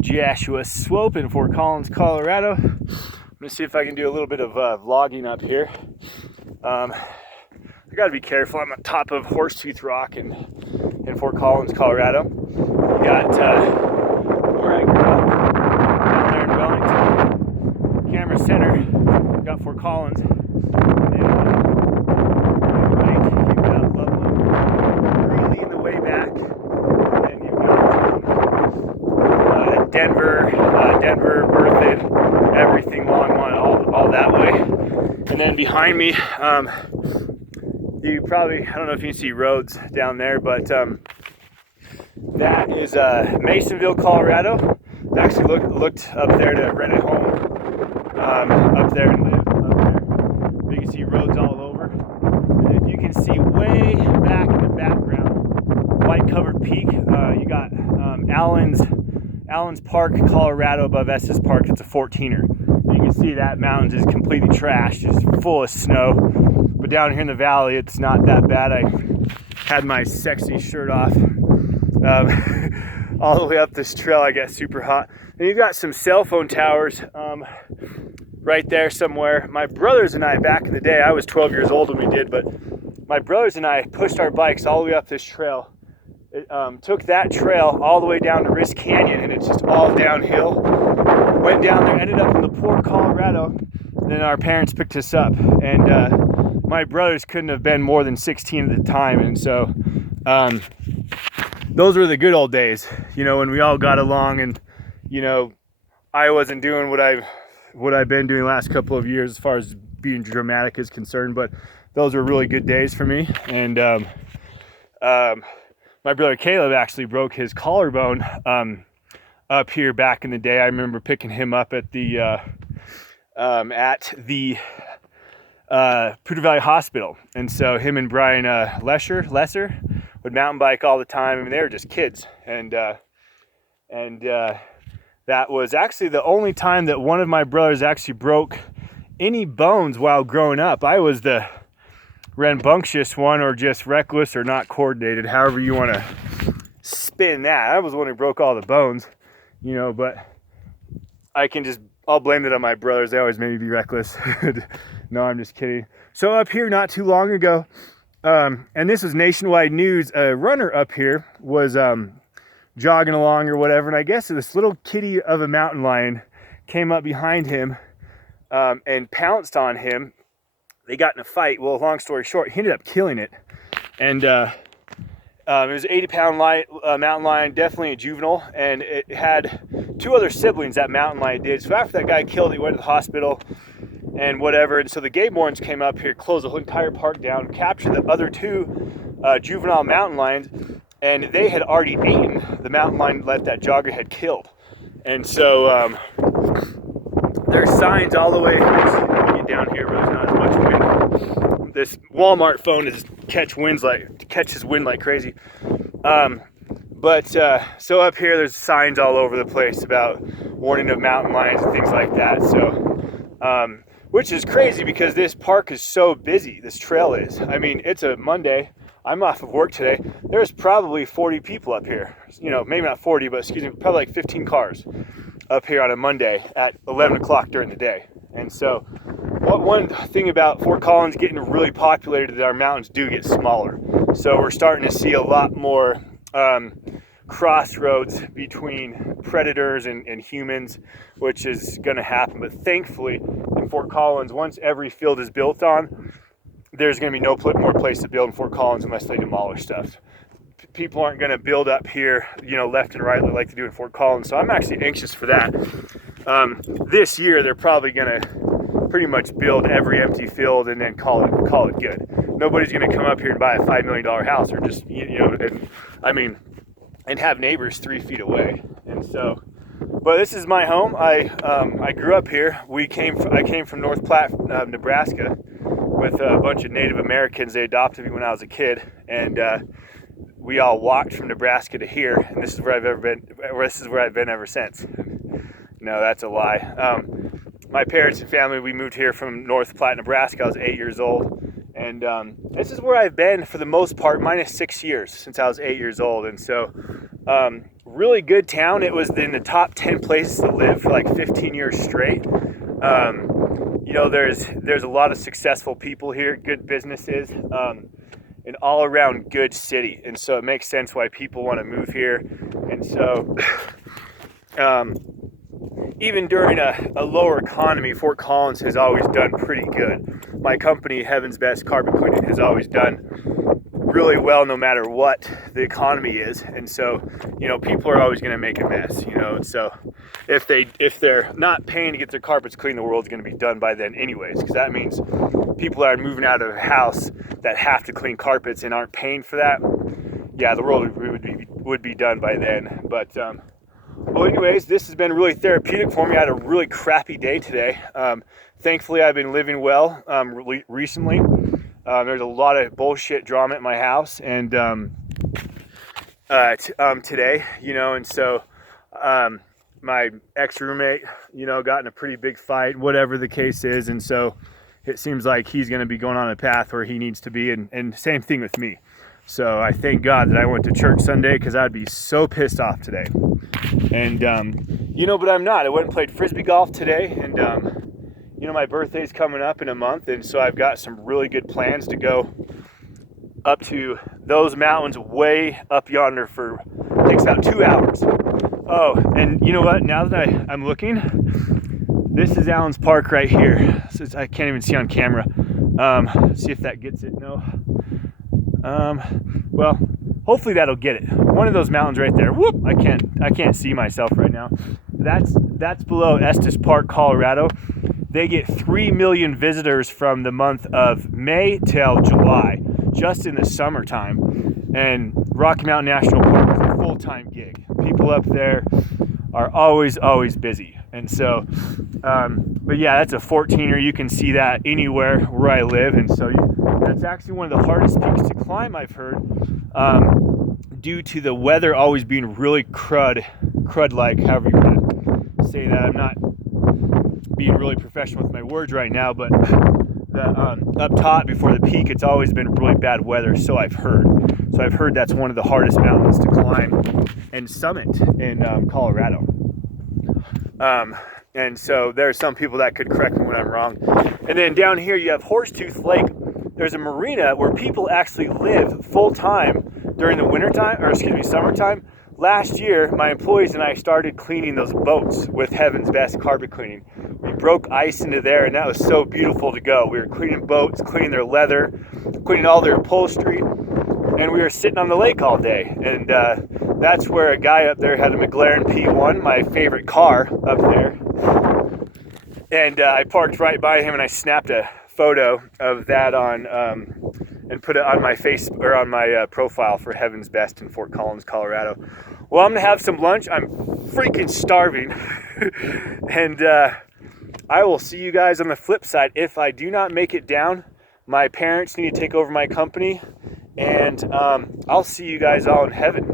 Joshua Swope in Fort Collins, Colorado. I'm gonna see if I can do a little bit of vlogging up here. I gotta be careful. I'm on top of Horsetooth Rock in Fort Collins, Colorado. We got where I grew up down there in Wellington, Camera Center. We got Fort Collins. Denver, Berthoud, everything long one, all that way. And then behind me, you probably, I don't know if you can see roads down there, but that is Masonville, Colorado. I actually looked up there to rent a home up there and live up there. But you can see roads all over. And if you can see way back in the background, white covered peak, you got Allen's Park, Colorado, above Estes Park. It's a 14er. You can see that mountain is completely trashed, just full of snow. But down here in the valley, it's not that bad. I had my sexy shirt off all the way up this trail. I got super hot. And you've got some cell phone towers right there somewhere. My brothers and I, back in the day, I was 12 years old when we did, but my brothers and I pushed our bikes all the way up this trail. It took that trail all the way down to Risk Canyon, and it's just all downhill. Went down there, ended up in LaPorte, Colorado, and then our parents picked us up. And my brothers couldn't have been more than 16 at the time, and so those were the good old days, you know, when we all got along. And you know, I wasn't doing what I've been doing the last couple of years as far as being dramatic is concerned, but those were really good days for me. And my brother Caleb actually broke his collarbone up here back in the day. I remember picking him up at the Poudre Valley Hospital. And so him and Brian Lesser would mountain bike all the time. I mean, they were just kids. And that was actually the only time that one of my brothers actually broke any bones while growing up. I was the rambunctious one, or just reckless, or not coordinated, however you want to spin that. I was the one who broke all the bones, you know, but I'll blame it on my brothers. They always made me be reckless. No, I'm just kidding. So up here not too long ago, and this was nationwide news, a runner up here was jogging along or whatever, and I guess this little kitty of a mountain lion came up behind him and pounced on him. They got in a fight. Well, long story short, he ended up killing it. And it was an 80-pound mountain lion, definitely a juvenile. And it had two other siblings, that mountain lion did. So after that guy killed it, he went to the hospital and whatever. And so the game wardens came up here, closed the whole entire park down, captured the other two juvenile mountain lions. And they had already eaten the mountain lion that jogger had killed. And so there's signs all the way. Down here where there's not as much wind. This Walmart phone catches wind like crazy. So up here there's signs all over the place about warning of mountain lions and things like that. So which is crazy because this park is so busy. This trail is. I mean, it's a Monday. I'm off of work today. There's probably 40 people up here. You know, maybe not 40, but excuse me, probably like 15 cars up here on a Monday at 11 o'clock during the day. And so one thing about Fort Collins getting really populated is our mountains do get smaller. So we're starting to see a lot more crossroads between predators and humans, which is going to happen. But thankfully, in Fort Collins, once every field is built on, there's going to be no more place to build in Fort Collins unless they demolish stuff. People aren't going to build up here, you know, left and right like they do in Fort Collins. So I'm actually anxious for that. This year, they're probably going to pretty much build every empty field and then call it good. Nobody's going to come up here and buy a $5 million house, or just, you know, and have neighbors 3 feet away. And so, but this is my home. I grew up here. I came from North Platte, Nebraska, with a bunch of Native Americans. They adopted me when I was a kid, and we all walked from Nebraska to here, and this is where I've been ever since. No, that's a lie. My parents and family, we moved here from North Platte, Nebraska. I was 8 years old. And this is where I've been for the most part, minus 6 years since I was 8 years old. And so really good town. It was in the top 10 places to live for like 15 years straight. You know, there's a lot of successful people here, good businesses, an all-around good city, and so it makes sense why people want to move here. And so even during a lower economy, Fort Collins has always done pretty good. My company, Heaven's Best Carpet Cleaning, has always done really well no matter what the economy is. And so, you know, people are always going to make a mess, you know. And so if they're not paying to get their carpets clean, the world's going to be done by then anyways, because that means people are moving out of a house that have to clean carpets and aren't paying for that. Yeah, the world would be done by then. But well, anyways, this has been really therapeutic for me. I had a really crappy day today. Thankfully, I've been living well recently. There's a lot of bullshit drama at my house, and today, you know, and so my ex-roommate, you know, got in a pretty big fight, whatever the case is, and so it seems like he's going to be going on a path where he needs to be, and same thing with me. So I thank God that I went to church Sunday, because I'd be so pissed off today. And you know, but I'm not. I went and played frisbee golf today, and you know, my birthday's coming up in a month, and so I've got some really good plans to go up to those mountains way up yonder it takes about 2 hours. Oh, and you know what? Now that I'm looking, this is Allen's Park right here. So I can't even see on camera. See if that gets it. No. Well, hopefully that'll get it. One of those mountains right there. Whoop! I can't see myself right now. That's below Estes Park, Colorado. They get 3 million visitors from the month of May till July, just in the summertime. And Rocky Mountain National Park is a full-time gig. People up there are always busy. And so, but yeah, that's a 14er. You can see that anywhere where I live. And so that's actually one of the hardest peaks to climb, I've heard, due to the weather always being really crud-like, however you want to say that. I'm not being really professional with my words right now, but up top before the peak, it's always been really bad weather, so I've heard. So I've heard that's one of the hardest mountains to climb and summit in Colorado. And so there are some people that could correct me when I'm wrong. And then down here you have Horsetooth Lake. There's a marina where people actually live full-time during the wintertime, or excuse me, summertime. Last year, my employees and I started cleaning those boats with Heaven's Best Carpet Cleaning. We broke ice into there, and that was so beautiful to go. We were cleaning boats, cleaning their leather, cleaning all their upholstery, and we were sitting on the lake all day. And that's where a guy up there had a McLaren P1, my favorite car up there. And I parked right by him, and I snapped a photo of that on and put it on my on my profile for Heaven's Best in Fort Collins, Colorado. Well, I'm gonna have some lunch. I'm freaking starving. And I will see you guys on the flip side. If I do not make it down, my parents need to take over my company, and I'll see you guys all in heaven.